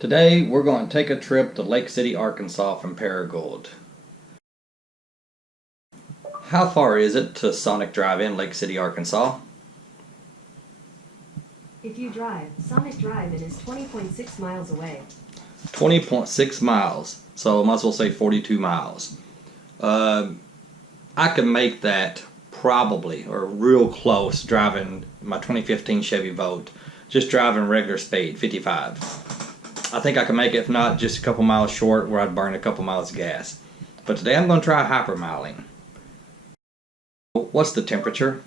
Today we're going to take a trip to Lake City, Arkansas from Paragould. How far is it to Sonic Drive-In, Lake City, Arkansas? If you drive, Sonic Drive-In is 20.6 miles away. 20.6 miles, so I might as well say 42 miles. I can make that probably, or real close, driving my 2015 Chevy Volt, just driving regular speed, 55. I think I can make it, if not just a couple miles short, where I'd burn a couple miles of gas. But today I'm going to try Hypermiling. What's the temperature?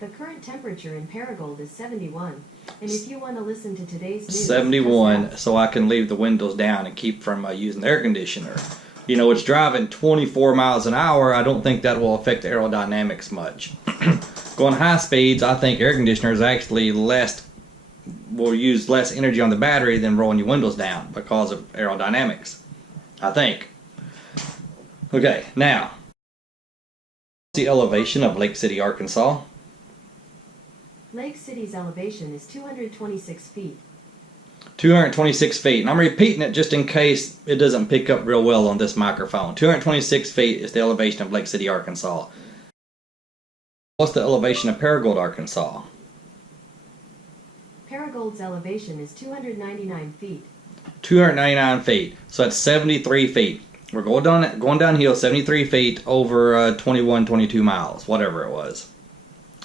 The current temperature in Paragould is 71. And if you want to listen to today's news... 71, so I can leave the windows down and keep from using the air conditioner. You know, it's driving 24 miles an hour. I don't think that will affect the aerodynamics much. Going high speeds, I think air conditioners actually will use less energy on the battery than rolling your windows down because of aerodynamics, I think. Okay, now, the elevation of Lake City, Arkansas. Lake City's elevation is 226 feet. 226 feet, and I'm repeating it just in case it doesn't pick up real well on this microphone. 226 feet is the elevation of Lake City, Arkansas. What's the elevation of Paragould, Arkansas? Paragould's elevation is 299 feet. 299 feet, so that's 73 feet. We're going downhill 73 feet over 21, 22 miles, whatever it was.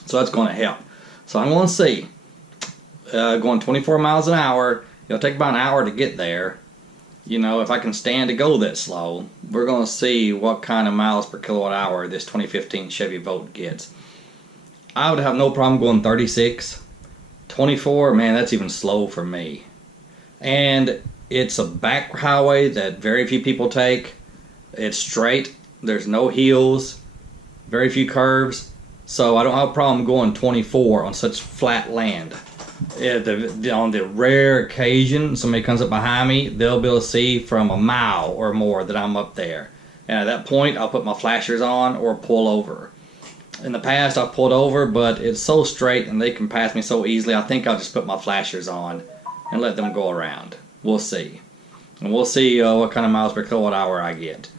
So that's going to help. So I'm going to see, going 24 miles an hour, it'll take about an hour to get there. You know, if I can stand to go that slow, we're going to see what kind of miles per kilowatt hour this 2015 Chevy Volt gets. I would have no problem going 36. 24, man, that's even slow for me. And it's a back highway that very few people take. It's straight. There's no hills. Very few curves. So I don't have a problem going 24 on such flat land. On the rare occasion somebody comes up behind me, they'll be able to see from a mile or more that I'm up there. And at that point, I'll put my flashers on or pull over. In the past, I've pulled over, but it's so straight and they can pass me so easily, I think I'll just put my flashers on and let them go around. We'll see. And we'll see what kind of miles per kilowatt hour I get.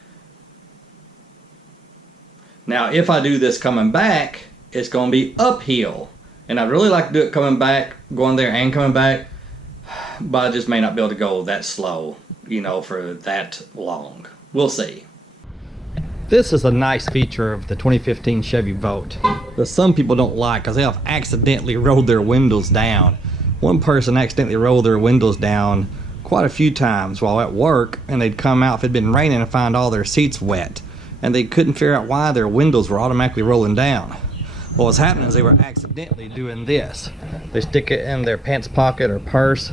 Now, if I do this coming back, it's going to be uphill. And I'd really like to do it coming back, going there and coming back, but I just may not be able to go that slow, you know, for that long. We'll see. This is a nice feature of the 2015 Chevy Volt that some people don't like because they have accidentally rolled their windows down. One person accidentally rolled their windows down quite a few times while at work, and they'd come out if it'd been raining and find all their seats wet, and they couldn't figure out why their windows were automatically rolling down. What was happening is they were accidentally doing this. They stick it in their pants pocket or purse.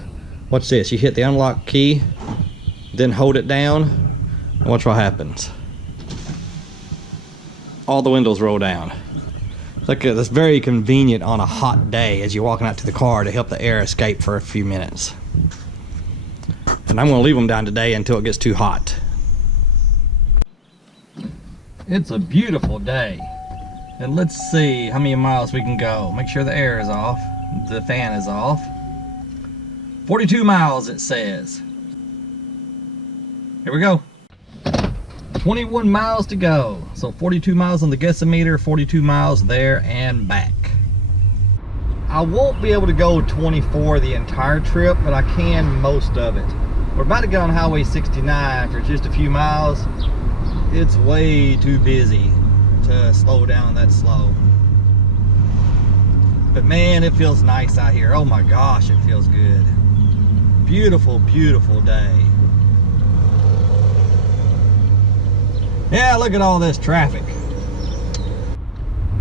Watch this, you hit the unlock key, then hold it down, and watch what happens. All the windows roll down. That's very convenient on a hot day as you're walking out to the car to help the air escape for a few minutes. And I'm going to leave them down today until it gets too hot. It's a beautiful day. And let's see how many miles we can go. Make sure the air is off. The fan is off. 42 miles it says. Here we go. 21 miles to go. So 42 miles on the guessometer, 42 miles there and back. I won't be able to go 24 the entire trip, but I can most of it. We're about to get on Highway 69 for just a few miles. It's way too busy to slow down that slow. But man, it feels nice out here. Oh my gosh, it feels good. Beautiful, beautiful day. Yeah, look at all this traffic.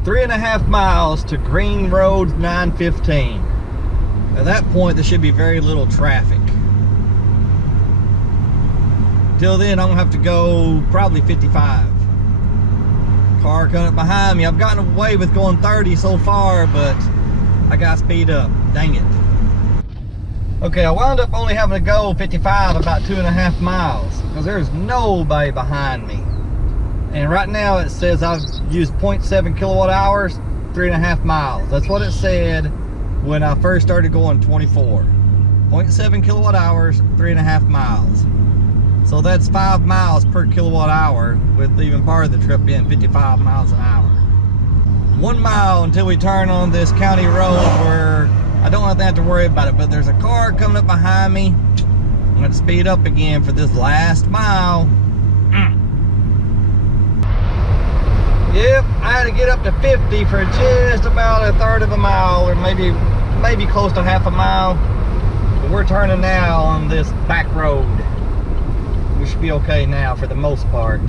3.5 miles to Green Road 915. At that point, there should be very little traffic. Till then, I'm gonna have to go probably 55. Car coming up behind me. I've gotten away with going 30 so far, but I gotta speed up. Dang it. Okay, I wound up only having to go 55 about 2.5 miles because there's nobody behind me. And right now it says I've used 0.7 kilowatt hours, 3.5 miles. That's what it said when I first started going 24. 0.7 kilowatt hours, 3.5 miles. So that's 5 miles per kilowatt hour, with even part of the trip being 55 miles an hour. 1 mile until we turn on this county road where I don't have to worry about it, but there's a car coming up behind me. I'm going to speed up again for this last mile. Yep, I had to get up to 50 for just about a third of a mile, or maybe close to half a mile. But we're turning now on this back road. We should be okay now for the most part.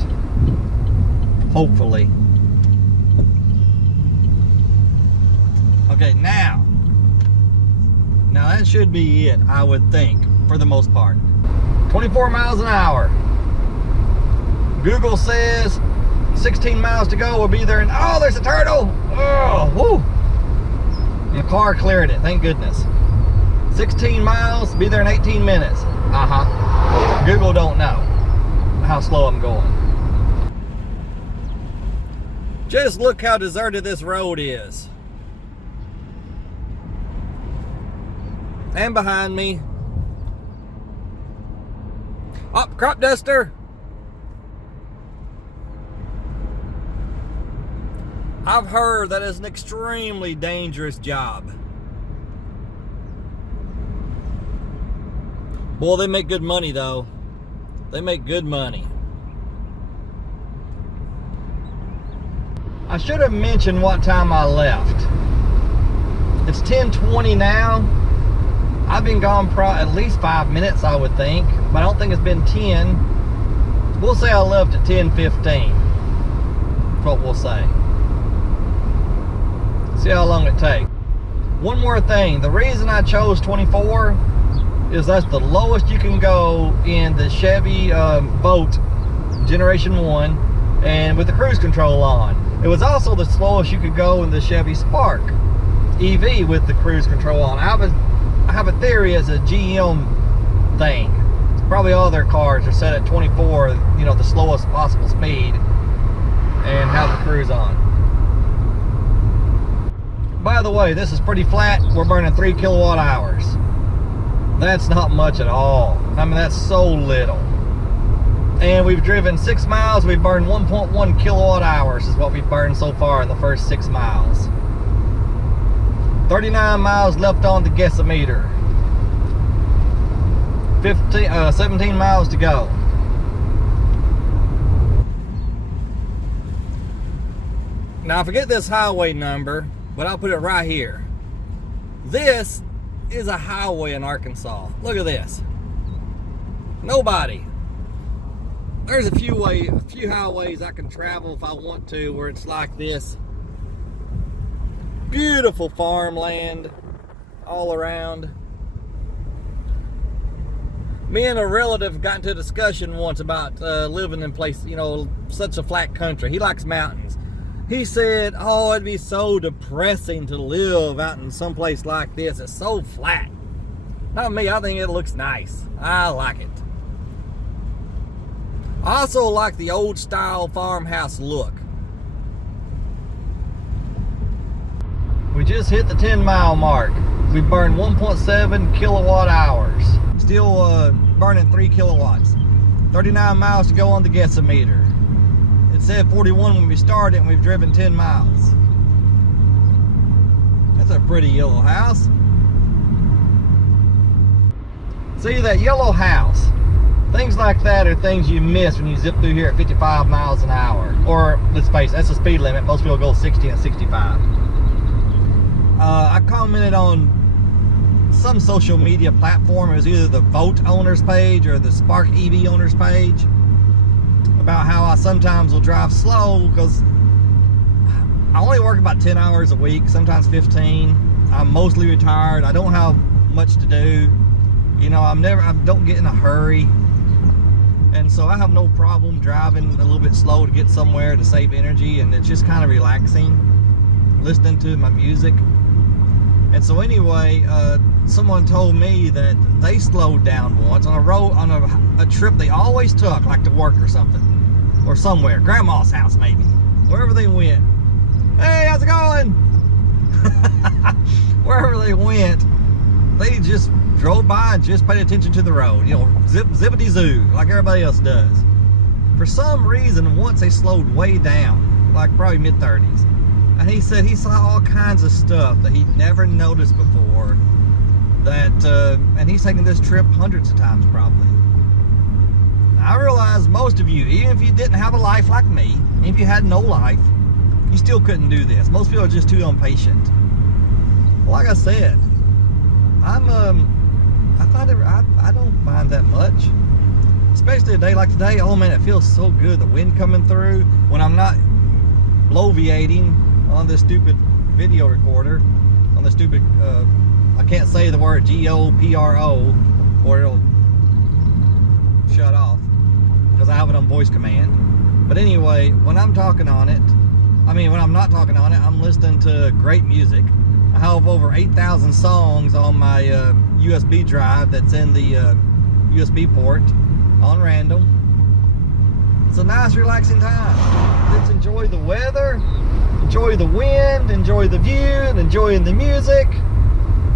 Hopefully. Okay, now that should be it, I would think, for the most part. 24 miles an hour. Google says 16 miles to go, we'll be there, and oh, there's a turtle! Oh, whoo! And the car cleared it, thank goodness. 16 miles, be there in 18 minutes. Google don't know how slow I'm going. Just look how deserted this road is. And behind me. Oh, crop duster. I've heard that it's an extremely dangerous job. Boy, they make good money though. They make good money. I should have mentioned what time I left. It's 10:20 now. I've been gone at least 5 minutes, I would think, but I don't think it's been 10. We'll say I left at 10:15. That's what we'll say. See how long it takes. One more thing, the reason I chose 24 is that's the lowest you can go in the Chevy Bolt Generation 1 and with the cruise control on. It was also the slowest you could go in the Chevy Spark EV with the cruise control on. I have a theory as a GM thing. Probably all their cars are set at 24, you know, the slowest possible speed, and have the cruise on. By the way, this is pretty flat. We're burning 3 kilowatt hours. That's not much at all. I mean, that's so little. And we've driven 6 miles. We've burned 1.1 kilowatt hours is what we've burned so far in the first 6 miles. 39 miles left on the guessometer. 17 miles to go. Now I forget this highway number, but I'll put it right here. This is a highway in Arkansas. Look at this. Nobody. There's a few highways I can travel if I want to where it's like this. Beautiful farmland all around. Me and a relative got into a discussion once about living in place, you know, such a flat country. He likes mountains. He said, oh, it'd be so depressing to live out in some place like this. It's so flat. Not me, I think it looks nice. I like it. I also like the old style farmhouse look. We just hit the 10-mile mark. We burned 1.7 kilowatt hours. Still burning 3 kilowatts. 39 miles to go on the guessometer. It said 41 when we started, and we've driven 10 miles. That's a pretty yellow house. See, that yellow house. Things like that are things you miss when you zip through here at 55 miles an hour. Or, let's face it, that's the speed limit. Most people go 60 and 65. I commented on some social media platform. It was either the Vote owners page or the Spark EV owners page, about how I sometimes will drive slow because I only work about 10 hours a week, sometimes 15. I'm mostly retired. I don't have much to do. You know, I don't get in a hurry. And so I have no problem driving a little bit slow to get somewhere to save energy, and it's just kind of relaxing, listening to my music. And so anyway, someone told me that they slowed down once on a road, on a trip they always took, like to work or something, or somewhere, grandma's house maybe, wherever they went. Hey, how's it going? Wherever they went, they just drove by and just paid attention to the road. You know, zippity zoo, like everybody else does. For some reason, once they slowed way down, like probably mid-30s, and he said he saw all kinds of stuff that he'd never noticed before. And he's taken this trip hundreds of times probably. Now, I realize most of you, even if you didn't have a life like me, if you had no life, you still couldn't do this. Most people are just too impatient. Like I said, I don't mind that much. Especially a day like today. Oh man, it feels so good. The wind coming through when I'm not bloviating on this stupid video recorder, on the stupid, I can't say the word GOPRO or it'll shut off because I have it on voice command. But anyway, when I'm talking on it, when I'm not talking on it, I'm listening to great music. I have over 8,000 songs on my USB drive that's in the USB port on random. It's a nice relaxing time. Let's enjoy the weather, enjoy the wind, enjoy the view, and enjoying the music.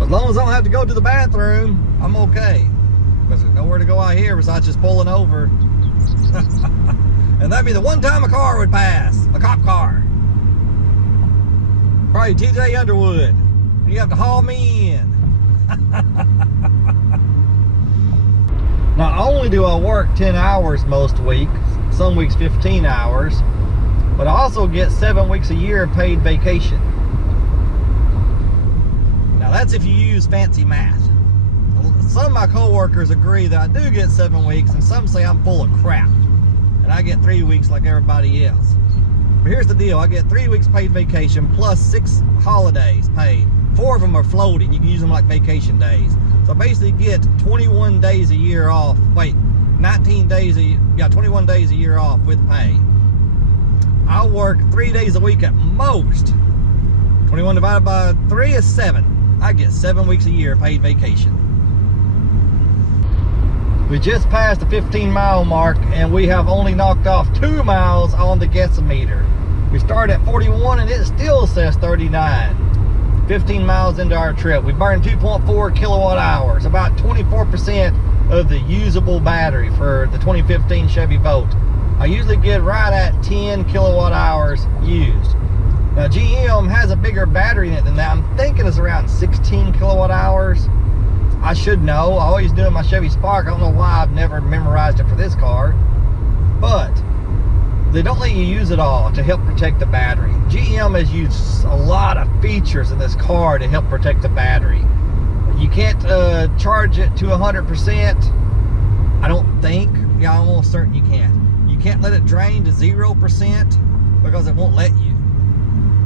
As long as I don't have to go to the bathroom, I'm okay. Because there's nowhere to go out here besides just pulling over. And that'd be the one time a car would pass, a cop car. Probably TJ Underwood. You have to haul me in. Not only do I work 10 hours most weeks, some weeks 15 hours, but I also get 7 weeks a year of paid vacation. Now that's if you use fancy math. Some of my coworkers agree that I do get 7 weeks, and some say I'm full of crap, and I get 3 weeks like everybody else. But here's the deal, I get 3 weeks paid vacation plus 6 holidays paid. 4 of them are floating, you can use them like vacation days. So I basically get 21 days a year off, 21 days a year off with pay. I work 3 days a week at most. 21 divided by 3 is 7. I get 7 weeks a year paid vacation. We just passed the 15-mile mark and we have only knocked off 2 miles on the guessometer. We started at 41 and it still says 39. 15 miles into our trip. We burned 2.4 kilowatt hours, about 24% of the usable battery for the 2015 Chevy Volt. I usually get right at 10 kilowatt hours used. Now GM has a bigger battery in it than that. I'm thinking it's around 16 kilowatt hours. I should know. I always do in my Chevy Spark. I don't know why I've never memorized it for this car. But they don't let you use it all to help protect the battery. GM has used a lot of features in this car to help protect the battery. You can't charge it to 100%. I don't think. Yeah, I'm almost certain you can't. You can't let it drain to 0% because it won't let you.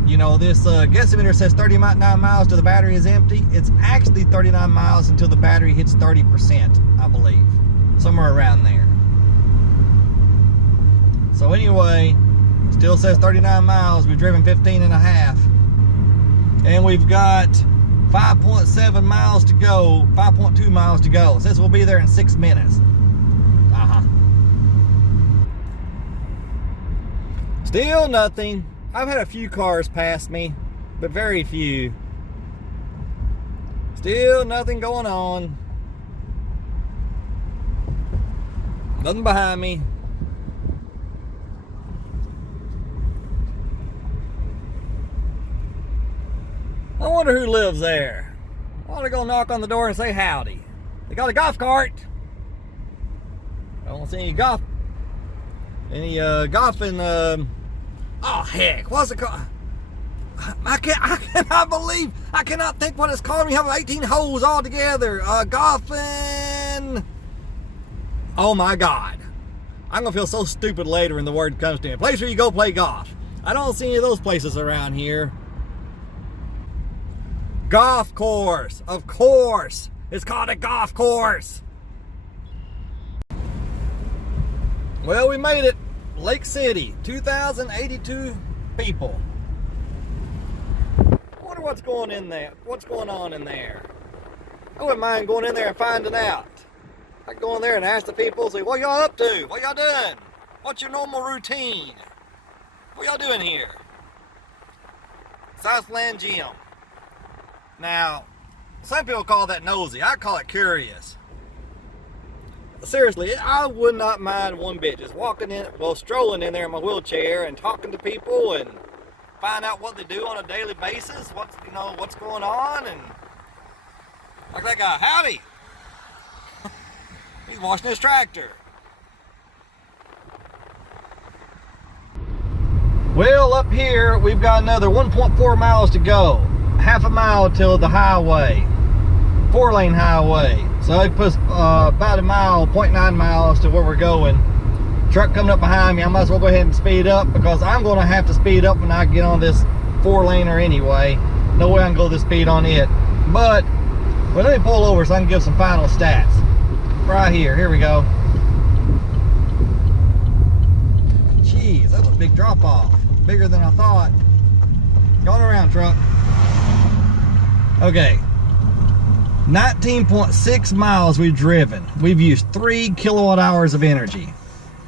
You know, this guessometer says 39 miles till the battery is empty. It's actually 39 miles until the battery hits 30%, I believe. Somewhere around there. So anyway, still says 39 miles. We've driven 15 and a half. And we've got 5.7 miles to go, 5.2 miles to go. It says we'll be there in 6 minutes. Still nothing. I've had a few cars pass me, but very few. Still nothing going on. Nothing behind me. I wonder who lives there. I ought to go knock on the door and say howdy. They got a golf cart. I don't see any golfing. Oh heck, what's it called? I cannot think what it's called. We have 18 holes all together. Golfing. Oh my God. I'm gonna feel so stupid later when the word comes to me. A place where you go play golf. I don't see any of those places around here. Golf course, of course. It's called a golf course. Well, we made it. Lake City, 2,082 people. I wonder what's going in there. What's going on in there? I wouldn't mind going in there and finding out. I go in there and ask the people, say, what y'all up to? What y'all doing? What's your normal routine? What y'all doing here? Southland Gym. Now, Some people call that nosy. I call it curious. Seriously, I would not mind one bit just walking in, well, strolling in there in my wheelchair and talking to people and find out what they do on a daily basis, what's going on, and like that guy, howdy. He's washing his tractor. Well, up here we've got another 1.4 miles to go. Half a mile till the highway, 4-lane highway. So it puts about a mile, 0.9 miles to where we're going. Truck coming up behind me, I might as well go ahead and speed up because I'm going to have to speed up when I get on this 4-laner anyway. No way I can go this speed on it. But, well, let me pull over so I can give some final stats. Right here we go. Jeez, that was a big drop off. Bigger than I thought. Going around, truck. Okay. 19.6 miles we've driven. We've used 3 kilowatt hours of energy.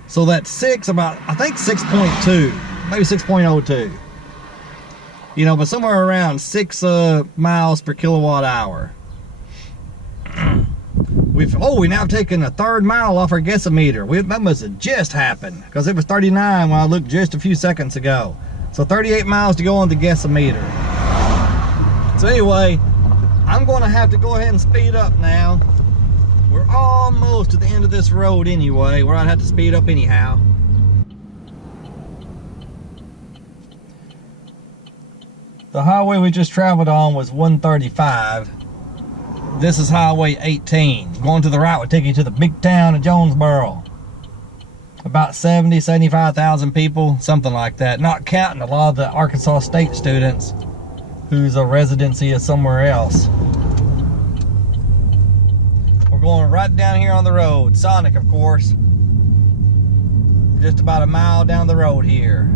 So that's I think 6.2, maybe 6.02. You know, but somewhere around 6 miles per kilowatt hour. We now taken a 3rd mile off our guessometer. That must have just happened because it was 39 when I looked just a few seconds ago. So 38 miles to go on the guessometer. So anyway, I'm going to have to go ahead and speed up now. We're almost to the end of this road anyway, where I'd have to speed up anyhow. The highway we just traveled on was 135. This is Highway 18. Going to the right would take you to the big town of Jonesboro. About 75,000 people, something like that. Not counting a lot of the Arkansas State students whose residency is somewhere else. We're going right down here on the road. Scenic, of course. Just about a mile down the road here.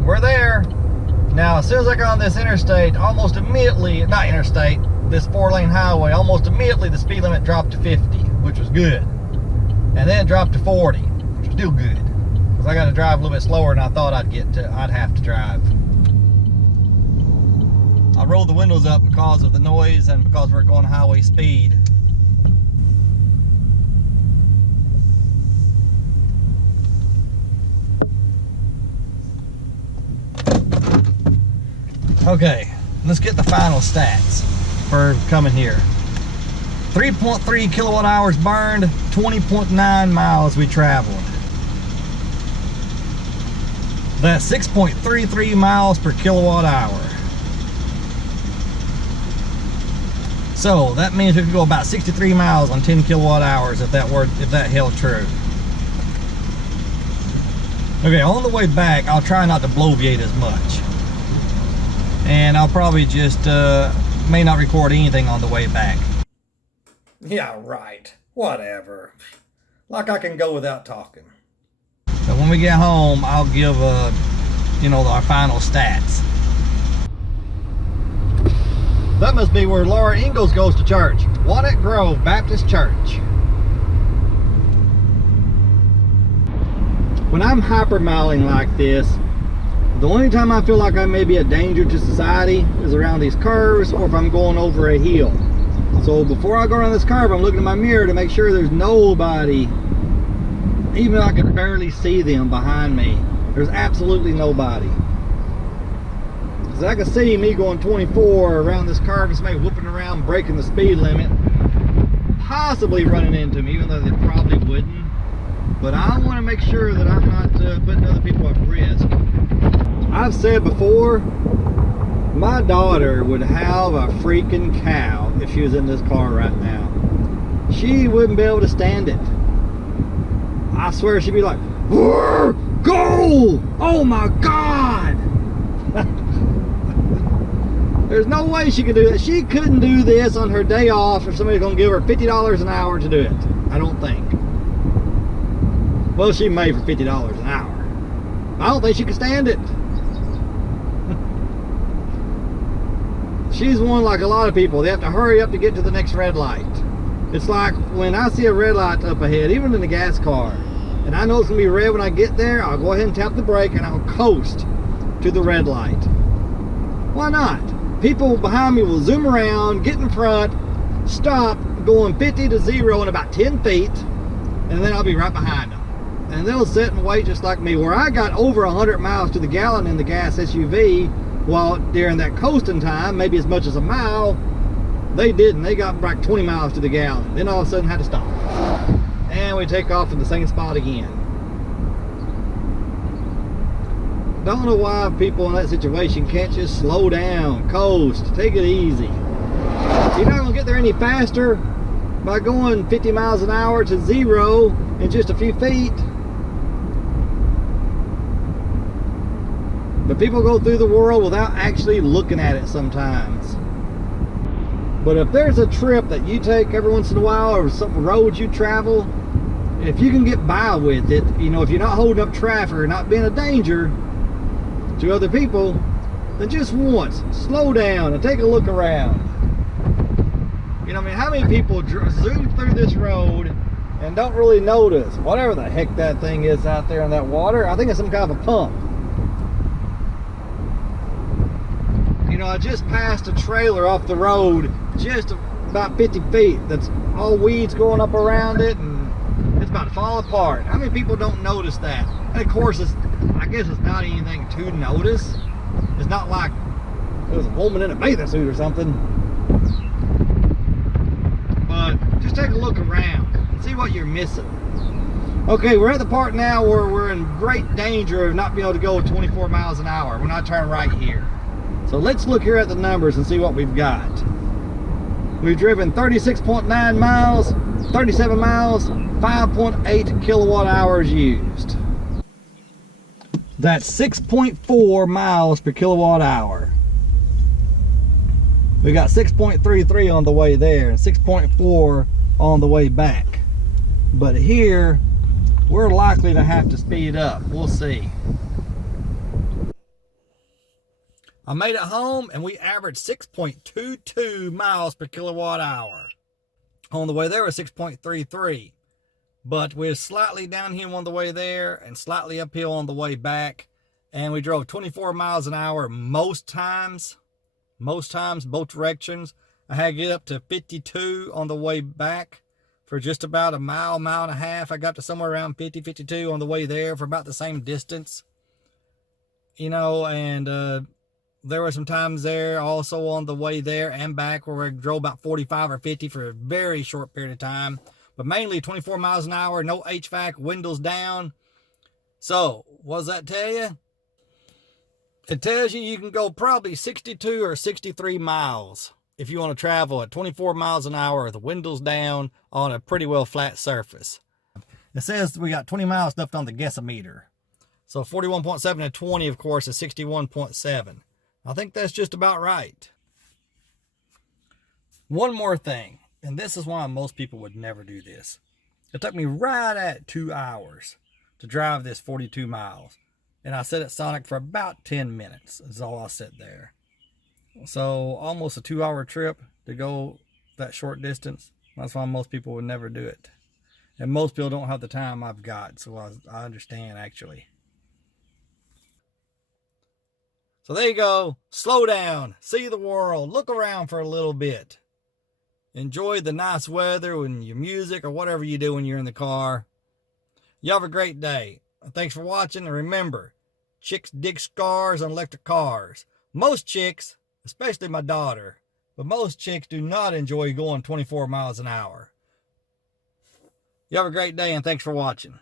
We're there. Now, as soon as I got on this interstate, almost immediately, not interstate, this 4-lane highway, almost immediately the speed limit dropped to 50, which was good. And then it dropped to 40, which was still good. Because I got to drive a little bit slower than I thought I'd have to drive. I rolled the windows up because of the noise and because we're going highway speed. Okay, let's get the final stats for coming here. 3.3 kilowatt hours burned, 20.9 miles we traveled. That's 6.33 miles per kilowatt hour. So that means we could go about 63 miles on 10 kilowatt hours if that held true. Okay, on the way back, I'll try not to bloviate as much. And I'll probably just may not record anything on the way back. Yeah, right. Whatever. Like I can go without talking. So when we get home, I'll give our final stats. That must be where Laura Ingalls goes to church. Walnut Grove Baptist Church. When I'm hypermiling like this, the only time I feel like I may be a danger to society is around these curves or if I'm going over a hill. So before I go around this curve, I'm looking in my mirror to make sure there's nobody. Even though I can barely see them behind me, there's absolutely nobody. So I can see me going 24 around this curve and somebody whooping around, breaking the speed limit, possibly running into me, even though they probably wouldn't. But I want to make sure that I'm not putting other people at risk. I've said before, my daughter would have a freaking cow if she was in this car right now. She wouldn't be able to stand it. I swear she'd be like, go! Oh my God! There's no way she could do that. She couldn't do this on her day off if somebody's going to give her $50 an hour to do it. I don't think. Well, she may for $50 an hour. I don't think she could stand it. She's one like a lot of people. They have to hurry up to get to the next red light. It's like when I see a red light up ahead, even in a gas car, and I know it's going to be red when I get there, I'll go ahead and tap the brake and I'll coast to the red light. Why not? people behind me will zoom around, get in front, stop, going 50 to 0 in about 10 feet, and then I'll be right behind them. And they'll sit and wait just like me, where I got over 100 miles to the gallon in the gas SUV, while during that coasting time, maybe as much as a mile, they didn't. They got like 20 miles to the gallon. Then all of a sudden had to stop. And we take off in the same spot again. Don't know why people in that situation can't just slow down, coast, take it easy. You're not gonna get there any faster by going 50 miles an hour to 0 in just a few feet. But people go through the world without actually looking at it sometimes. But if there's a trip that you take every once in a while, or some roads you travel, if you can get by with it, you know, if you're not holding up traffic or not being a danger to other people, then just once, slow down and take a look around. You know, I mean, how many people zoom through this road and don't really notice whatever the heck that thing is out there in that water? I think it's some kind of a pump. You know, I just passed a trailer off the road just about 50 feet that's all weeds going up around it, and it's about to fall apart. How many people don't notice that? And of course, I guess it's not anything to notice. It's not like there's a woman in a bathing suit or something. But just take a look around and see what you're missing. Okay, we're at the part now where we're in great danger of not being able to go 24 miles an hour. We're not turning right here. So let's look here at the numbers and see what we've got. We've driven 36.9 miles, 37 miles, 5.8 kilowatt hours used. That's 6.4 miles per kilowatt hour. We got 6.33 on the way there and 6.4 on the way back. But here, we're likely to have to speed up. We'll see. I made it home and we averaged 6.22 miles per kilowatt hour. On the way there was 6.33. But we're slightly downhill on the way there and slightly uphill on the way back. And we drove 24 miles an hour most times, both directions. I had to get up to 52 on the way back for just about a mile, mile and a half. I got to somewhere around 50, 52 on the way there for about the same distance. You know, and there were some times there also on the way there and back where we drove about 45 or 50 for a very short period of time. But mainly 24 miles an hour, no HVAC, windows down. So, what does that tell you? It tells you can go probably 62 or 63 miles if you want to travel at 24 miles an hour with the windows down on a pretty well flat surface. It says we got 20 miles left on the guessometer. So 41.7 and 20, of course, is 61.7. I think that's just about right. One more thing, and this is why most people would never do this. It took me right at 2 hours to drive this 42 miles. And I sat at Scenic for about 10 minutes is all I sat there. So almost a 2-hour trip to go that short distance. That's why most people would never do it. And most people don't have the time I've got, so I understand actually. So there you go. Slow down. See the world. Look around for a little bit. Enjoy the nice weather and your music or whatever you do when you're in the car. You have a great day. Thanks for watching. And remember, chicks dig scars on electric cars. Most chicks, especially my daughter, but most chicks do not enjoy going 24 miles an hour. You have a great day and thanks for watching.